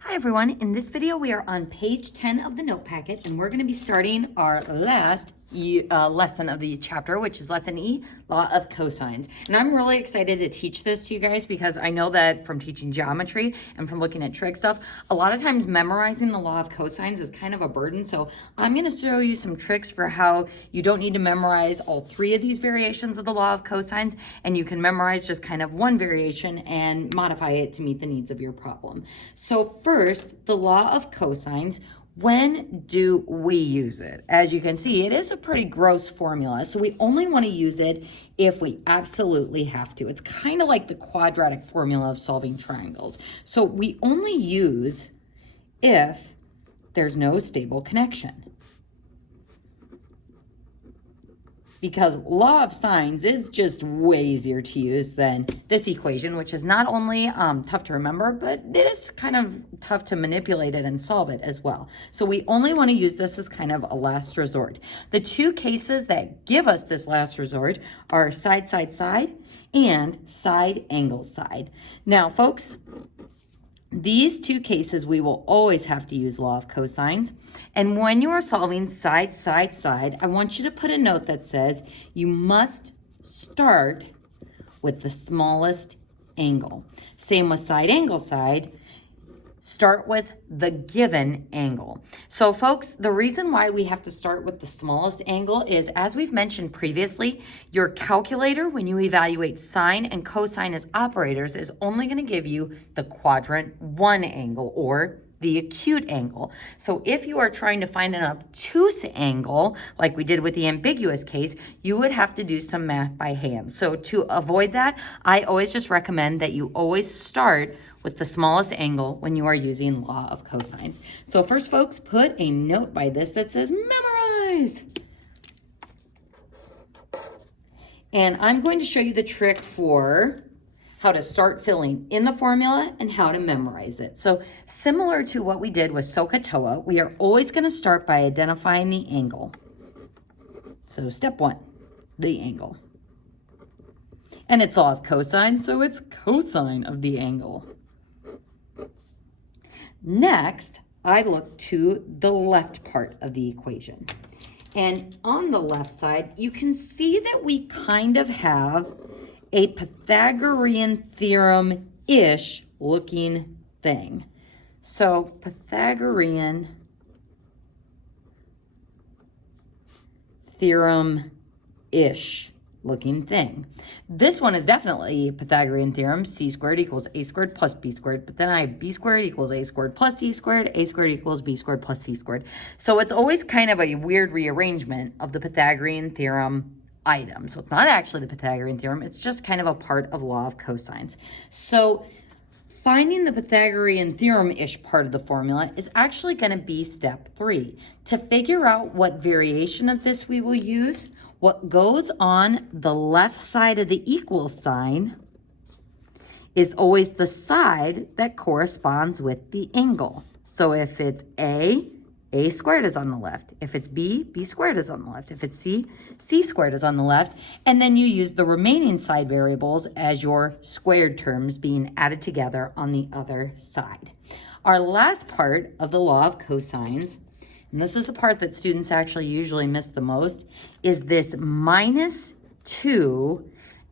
Hi everyone, in this video we are on page 10 of the note packet and we're going to be starting our last lesson of the chapter, which is lesson E, law of cosines. And I'm really excited to teach this to you guys because I know that from teaching geometry and from looking at trig stuff, a lot of times memorizing the law of cosines is kind of a burden. So I'm going to show you some tricks for how you don't need to memorize all three of these variations of the law of cosines, and you can memorize just kind of one variation and modify it to meet the needs of your problem. So first, the law of cosines. When do we use it? As you can see, it is a pretty gross formula, so we only want to use it if we absolutely have to. It's kind of like the quadratic formula of solving triangles. So we only use if there's no stable connection. Because law of sines is just way easier to use than this equation, which is not only tough to remember, but it is kind of tough to manipulate it and solve it as well. So we only want to use this as kind of a last resort. The two cases that give us this last resort are side, side, side, and side, angle, side. Now, folks, these two cases, we will always have to use law of cosines. And when you are solving side, side, side, I want you to put a note that says you must start with the smallest angle. Same with side, angle, side. Start with the given angle. So folks, the reason why we have to start with the smallest angle is, as we've mentioned previously, your calculator, when you evaluate sine and cosine as operators, is only going to give you the quadrant 1 angle, or the acute angle. So if you are trying to find an obtuse angle, like we did with the ambiguous case, you would have to do some math by hand. So to avoid that, I always just recommend that you always start with the smallest angle when you are using law of cosines. So first, folks, put a note by this that says memorize. And I'm going to show you the trick for how to start filling in the formula and how to memorize it. So similar to what we did with SOHCAHTOA, we are always going to start by identifying the angle. So step 1, the angle. And it's law of cosine, so it's cosine of the angle. Next, I look to the left part of the equation. And on the left side, you can see that we kind of have a Pythagorean theorem-ish looking thing. So Pythagorean theorem-ish looking thing. This one is definitely Pythagorean theorem, c squared equals a squared plus b squared, but then I have b squared equals a squared plus c squared, a squared equals b squared plus c squared. So it's always kind of a weird rearrangement of the Pythagorean theorem item. So it's not actually the Pythagorean theorem, it's just kind of a part of law of cosines. So finding the Pythagorean theorem-ish part of the formula is actually going to be step 3. To figure out what variation of this we will use, what goes on the left side of the equal sign is always the side that corresponds with the angle. So if it's A squared is on the left. If it's B squared is on the left. If it's C squared is on the left. And then you use the remaining side variables as your squared terms being added together on the other side. Our last part of the law of cosines, and this is the part that students actually usually miss the most, is this minus 2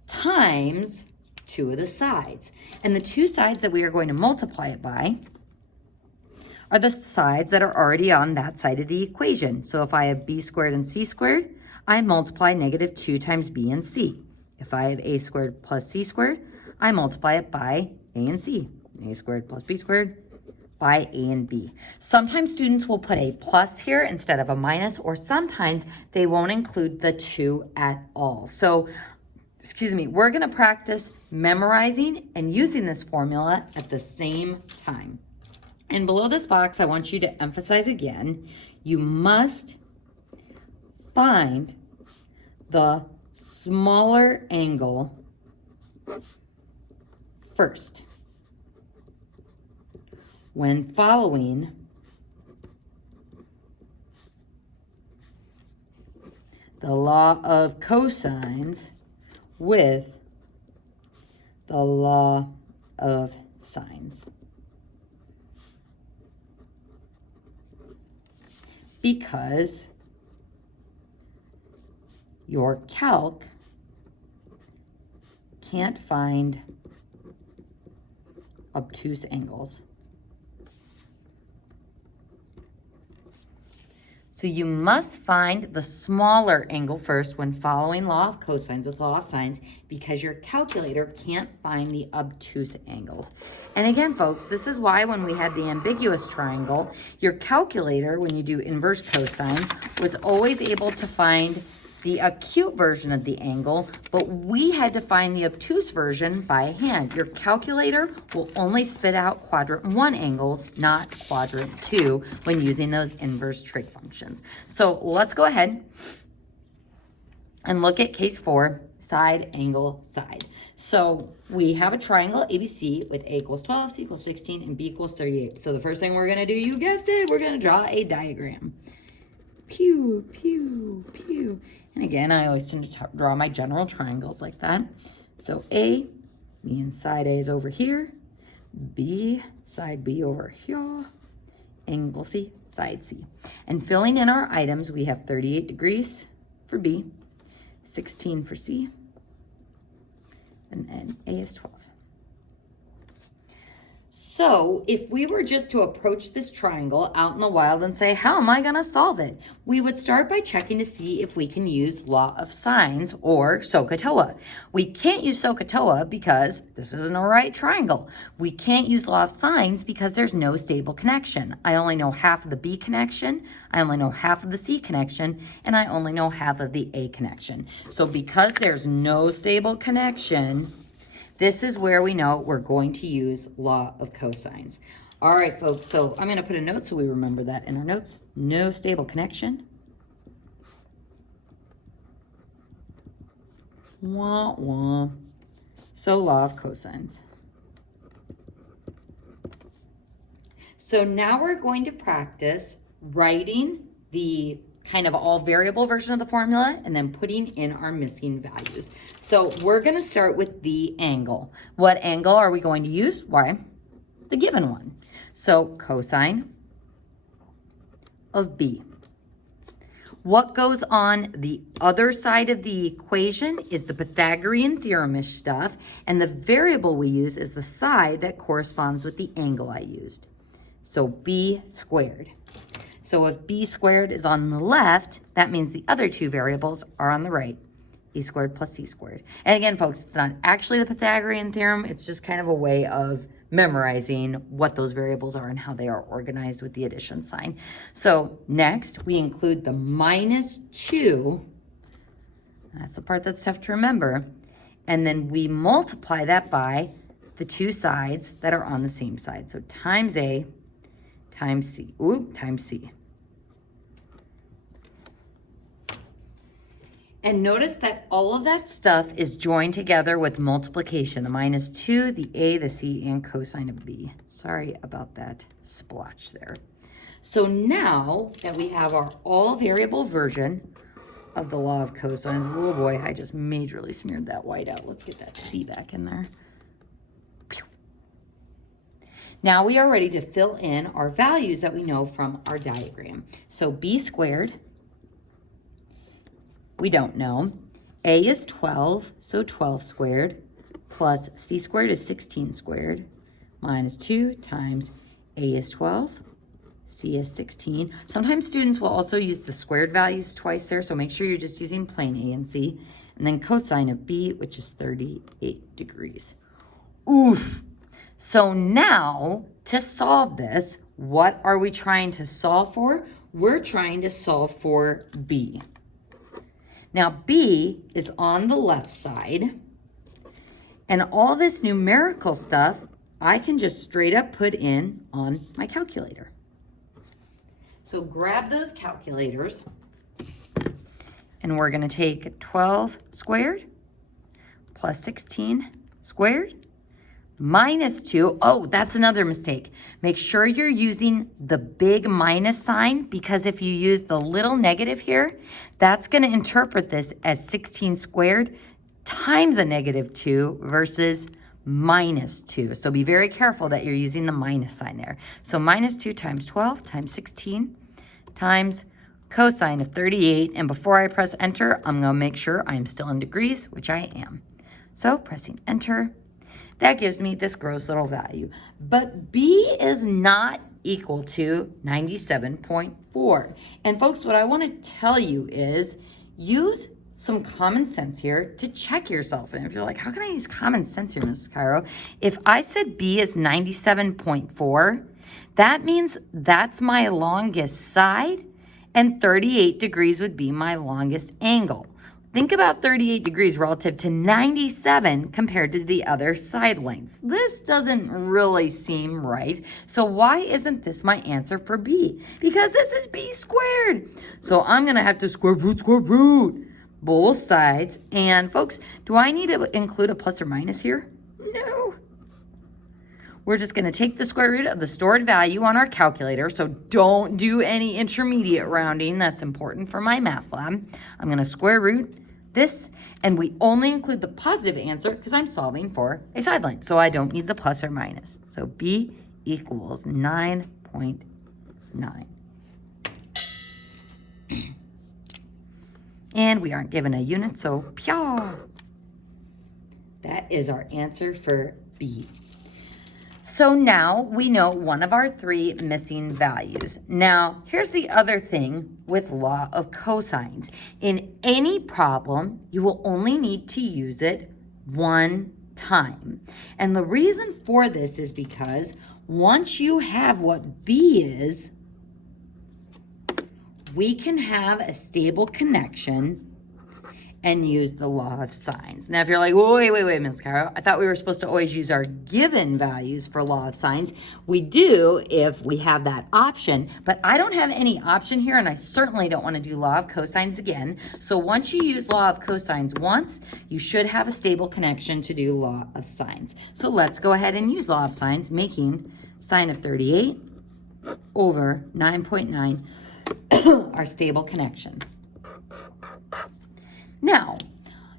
times 2 of the sides. And the two sides that we are going to multiply it by are the sides that are already on that side of the equation. So if I have b squared and c squared, I multiply negative 2 times b and c. If I have a squared plus c squared, I multiply it by a and c. A squared plus b squared by a and b. Sometimes students will put a plus here instead of a minus, or sometimes they won't include the 2 at all. So, we're going to practice memorizing and using this formula at the same time. And below this box, I want you to emphasize again, you must find the smaller angle first when following the law of cosines with the law of sines. because your calc can't find obtuse angles. So you must find the smaller angle first when following law of cosines with law of sines, because your calculator can't find the obtuse angles. And again, folks, this is why when we had the ambiguous triangle, your calculator, when you do inverse cosine, was always able to find the acute version of the angle, but we had to find the obtuse version by hand. Your calculator will only spit out quadrant 1 angles, not quadrant 2, when using those inverse trig functions. So let's go ahead and look at case 4, side, angle, side. So we have a triangle ABC with A equals 12, C equals 16, and B equals 38. So the first thing we're gonna do, you guessed it, we're gonna draw a diagram. Pew, pew, pew. And again, I always tend to draw my general triangles like that. So A, means side A is over here. B, side B over here. Angle C, side C. And filling in our items, we have 38 degrees for B, 16 for C, and then A is 12. So if we were just to approach this triangle out in the wild and say, how am I going to solve it? We would start by checking to see if we can use law of sines or SOHCAHTOA. We can't use SOHCAHTOA because this isn't a right triangle. We can't use law of sines because there's no stable connection. I only know half of the B connection, I only know half of the C connection, and I only know half of the A connection. So because there's no stable connection, this is where we know we're going to use law of cosines. All right, folks, so I'm going to put a note so we remember that in our notes. No stable connection. Wah, wah. So law of cosines. So now we're going to practice writing the kind of all variable version of the formula and then putting in our missing values. So we're going to start with the angle. What angle are we going to use? Why? The given one. So cosine of B. What goes on the other side of the equation is the Pythagorean theorem-ish stuff, and the variable we use is the side that corresponds with the angle I used. So B squared. So if B squared is on the left, that means the other two variables are on the right. A squared plus C squared. And again, folks, it's not actually the Pythagorean theorem. It's just kind of a way of memorizing what those variables are and how they are organized with the addition sign. So next, we include the -2. That's the part that's tough to remember. And then we multiply that by the two sides that are on the same side. So times A times C. Times C. And notice that all of that stuff is joined together with multiplication. The -2, the A, the C, and cosine of B. Sorry about that splotch there. So now that we have our all variable version of the law of cosines, oh boy, I just majorly smeared that white out. Let's get that C back in there. Now we are ready to fill in our values that we know from our diagram. So B squared, we don't know. A is 12, so 12 squared, plus C squared is 16 squared, minus 2 times A is 12, C is 16. Sometimes students will also use the squared values twice there, so make sure you're just using plain A and C. And then cosine of B, which is 38 degrees. Oof! So now, to solve this, what are we trying to solve for? We're trying to solve for B. Now, B is on the left side, and all this numerical stuff, I can just straight up put in on my calculator. So grab those calculators, and we're going to take 12 squared plus 16 squared minus 2. Oh, that's another mistake. Make sure you're using the big minus sign, because if you use the little negative here, that's going to interpret this as 16 squared times a -2 versus -2. So be very careful that you're using the minus sign there. So -2 times 12 times 16 times cosine of 38. And before I press enter, I'm going to make sure I'm still in degrees, which I am. So pressing enter, that gives me this gross little value. But B is not equal to 97.4. And folks, what I want to tell you is use some common sense here to check yourself. And if you're like, how can I use common sense here, Mrs. Cairo? If I said B is 97.4, that means that's my longest side, and 38 degrees would be my longest angle. Think about 38 degrees relative to 97 compared to the other side lengths. This doesn't really seem right. So why isn't this my answer for B? Because this is B squared. So I'm going to have to square root both sides. And folks, do I need to include a plus or minus here? No. We're just going to take the square root of the stored value on our calculator. So don't do any intermediate rounding. That's important for my math lab. I'm going to square root this, and we only include the positive answer because I'm solving for a side length. So I don't need the plus or minus. So B equals 9.9. And we aren't given a unit, so pyaw. That is our answer for B. So now we know one of our three missing values. Now, here's the other thing with law of cosines. In any problem, you will only need to use it one time. And the reason for this is because once you have what B is, we can have a stable connection and use the law of sines. Now, if you're like, wait, Ms. Cairo, I thought we were supposed to always use our given values for law of sines. We do if we have that option, but I don't have any option here, and I certainly don't want to do law of cosines again. So once you use law of cosines once, you should have a stable connection to do law of sines. So let's go ahead and use law of sines, making sine of 38 over 9.9 our stable connection. Now,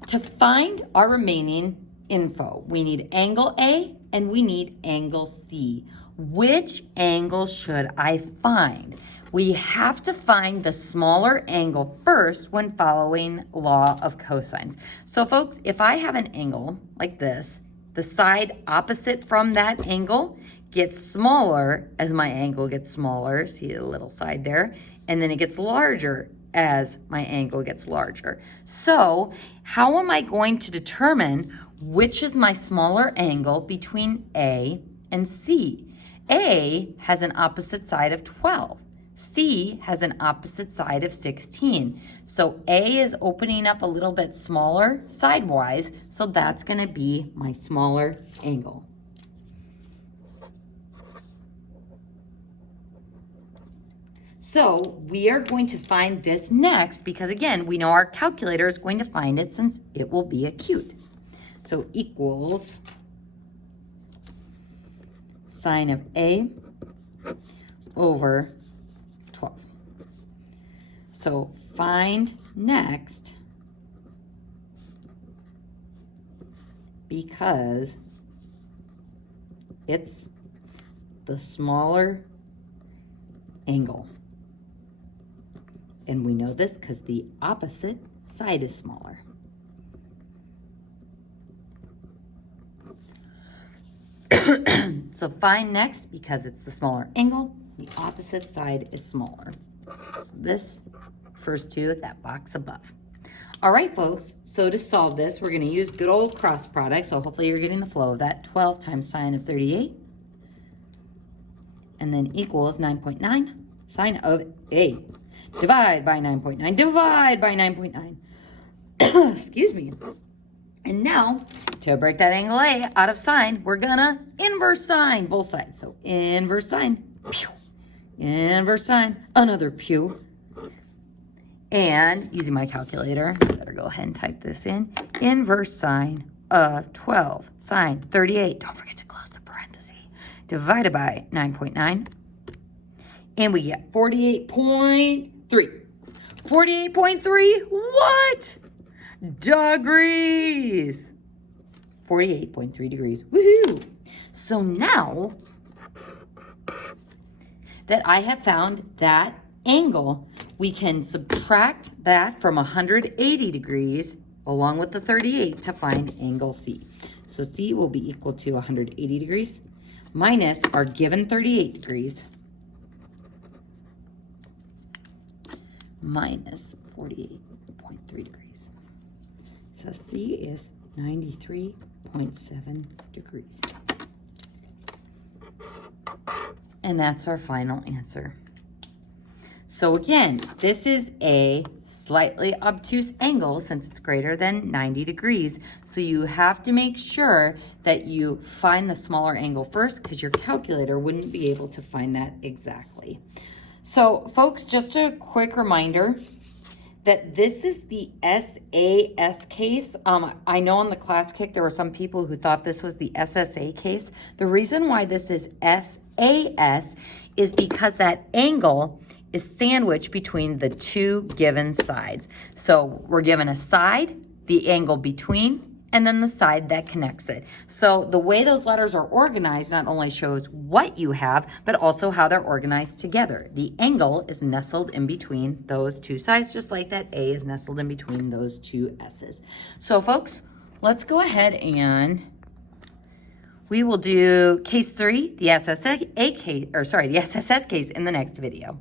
to find our remaining info, we need angle A and we need angle C. Which angle should I find? We have to find the smaller angle first when following law of cosines. So folks, if I have an angle like this, the side opposite from that angle gets smaller as my angle gets smaller. See a little side there? And then it gets larger as my angle gets larger. So how am I going to determine which is my smaller angle between A and C? A has an opposite side of 12. C has an opposite side of 16. So A is opening up a little bit smaller sidewise, so that's going to be my smaller angle. So we are going to find this next because, again, we know our calculator is going to find it since it will be acute. So equals sine of A over 12. So find next because it's the smaller angle. And we know this because the opposite side is smaller. So find next because it's the smaller angle, the opposite side is smaller. So this first two at that box above. All right, folks, so to solve this, we're going to use good old cross product. So hopefully you're getting the flow of that. 12 times sine of 38. And then equals 9.9 sine of A. Divide by 9.9. Divide by 9.9. Excuse me. And now, to break that angle A out of sine, we're going to inverse sine both sides. So inverse sine. Pew. Inverse sine. Another pew. And using my calculator, I better go ahead and type this in. Inverse sine of 12 sine 38. Don't forget to close the parenthesis. Divided by 9.9. And we get 48.3. 48.3, what? Degrees. 48.3 degrees. Woohoo! So now that I have found that angle we can subtract that from 180 degrees along with the 38 to find angle C. So C will be equal to 180 degrees minus our given 38 degrees minus 48.3 degrees. So C is 93.7 degrees. And that's our final answer. So again, this is a slightly obtuse angle since it's greater than 90 degrees. So you have to make sure that you find the smaller angle first because your calculator wouldn't be able to find that exactly. So folks, just a quick reminder that this is the SAS case. I know on the class kick, there were some people who thought this was the SSA case. The reason why this is SAS is because that angle is sandwiched between the two given sides. So we're given a side, the angle between, and then the side that connects it. So the way those letters are organized not only shows what you have, but also how they're organized together. The angle is nestled in between those two sides, just like that A is nestled in between those two S's. So folks, let's go ahead and we will do case 3, the SSA case, the SSS case in the next video.